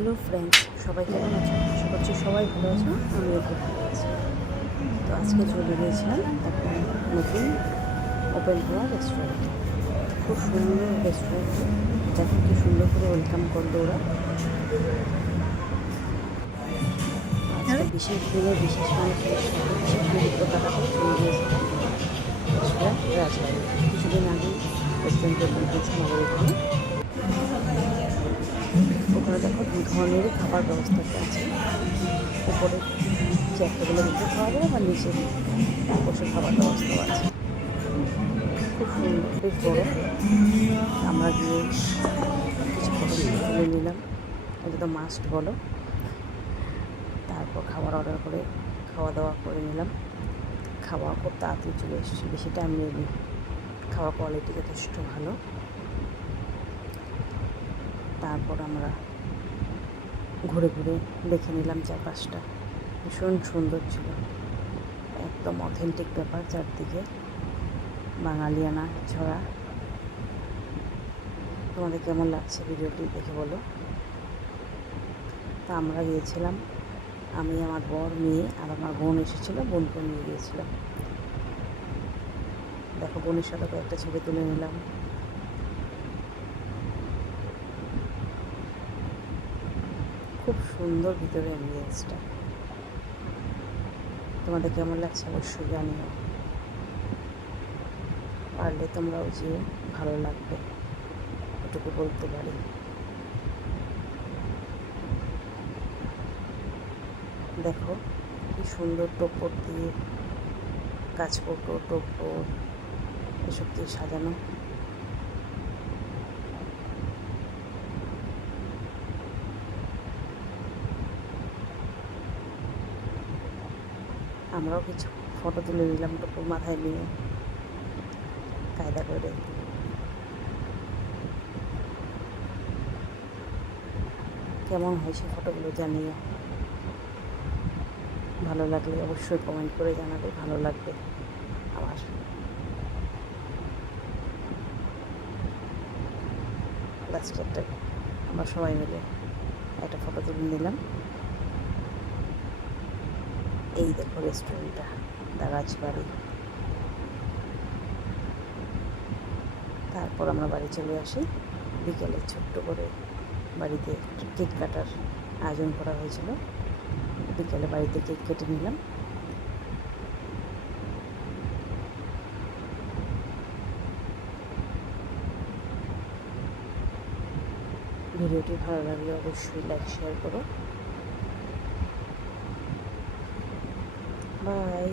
Hello friends, সবাই কেমন আছো? আশা করছি সবাই ভালো আছো, আমিও খুব ভালো আছি। তো আজকে চলে গিয়েছিলাম একটা নতুন ওপেন হওয়া রেস্টুরেন্টে। খুব সুন্দর রেস্টুরেন্ট, দেখো কি সুন্দর করে ওয়েলকাম করলো ওরা। আজকে বিশেষ দিনে বিশেষ মানুষের সাথে বিশেষ মুহূর্ত কাটাতে চলে গিয়েছিলাম রেস্টুরেন্ট রাজবাড়ি। কিছুদিন আগেই রেস্টুরেন্ট ওপেন হয়েছে আমাদের এখানে। ওখানে দেখো দু ধরনেরই খাবার ব্যবস্থা আছে। উপরে চেয়ারগুলো বসে খাওয়া যাবে বা নিচে বসে খাবার ব্যবস্থাও আছে। খুব সুন্দর, বেশ বড়। আমরা গিয়ে কিছু ফটো তুলে নিলাম, এটা তো মাস্ট বলো। তারপর খাবার অর্ডার করে খাওয়া দাওয়া করে নিলাম। খাওয়া খুব তাড়াতাড়ি চলে এসেছি, বেশি টাইম নেয়নি। খাওয়ার কোয়ালিটি যথেষ্ট ভালো। তারপর আমরা ঘুরে ঘুরে দেখে নিলাম চারপাশটা, ভীষণ সুন্দর ছিল। একদম অথেন্টিক ব্যাপার, চারদিকে বাঙালিয়ানা ছড়া। তোমাদের কেমন লাগছে ভিডিওটি দেখে বলো। তা আমরা গিয়েছিলাম, আমি, আমার বর, মেয়ে আর আমার বোন এসেছিলো, বোনকে নিয়ে গিয়েছিলাম। দেখো বোনের সাথে কয়েকটা ছবি তুলে নিলাম। খুব সুন্দর ভিতরে অ্যাম্বিয়েন্সটা। তোমাদের কেমন লাগছে অবশ্যই জানিও। পারলে তোমরাও যেও, ভালো লাগবে, এটুকু বলতে পারি। দেখো কি সুন্দর টোপর দিয়ে, গাছকৌটো, টোপর এসব দিয়ে সাজানো। আমরাও কিছু ফটো তুলে নিলাম টোপর মাথায় নিয়ে কায়দা করে। কেমন হয়েছে ফটোগুলো জানিও। ভালো লাগলে অবশ্যই কমেন্ট করে জানাবে, ভালো লাগবে আমার। লাস্টে একটা আমরা সবাই মিলে একটা ফটো তুলে নিলাম। এই দেখো রেস্টুরেন্টটা, দ্য রাজবাড়ি। তারপর আমরা বাড়ি চলে আসি বিকেলে। ছোট্ট করে বাড়িতে কেক কাটার আয়োজন করা হয়েছিল, বিকেলে বাড়িতে কেক কেটে নিলাম। ভিডিওটি ভালো লাগলে অবশ্যই লাইক শেয়ার করো। বাই।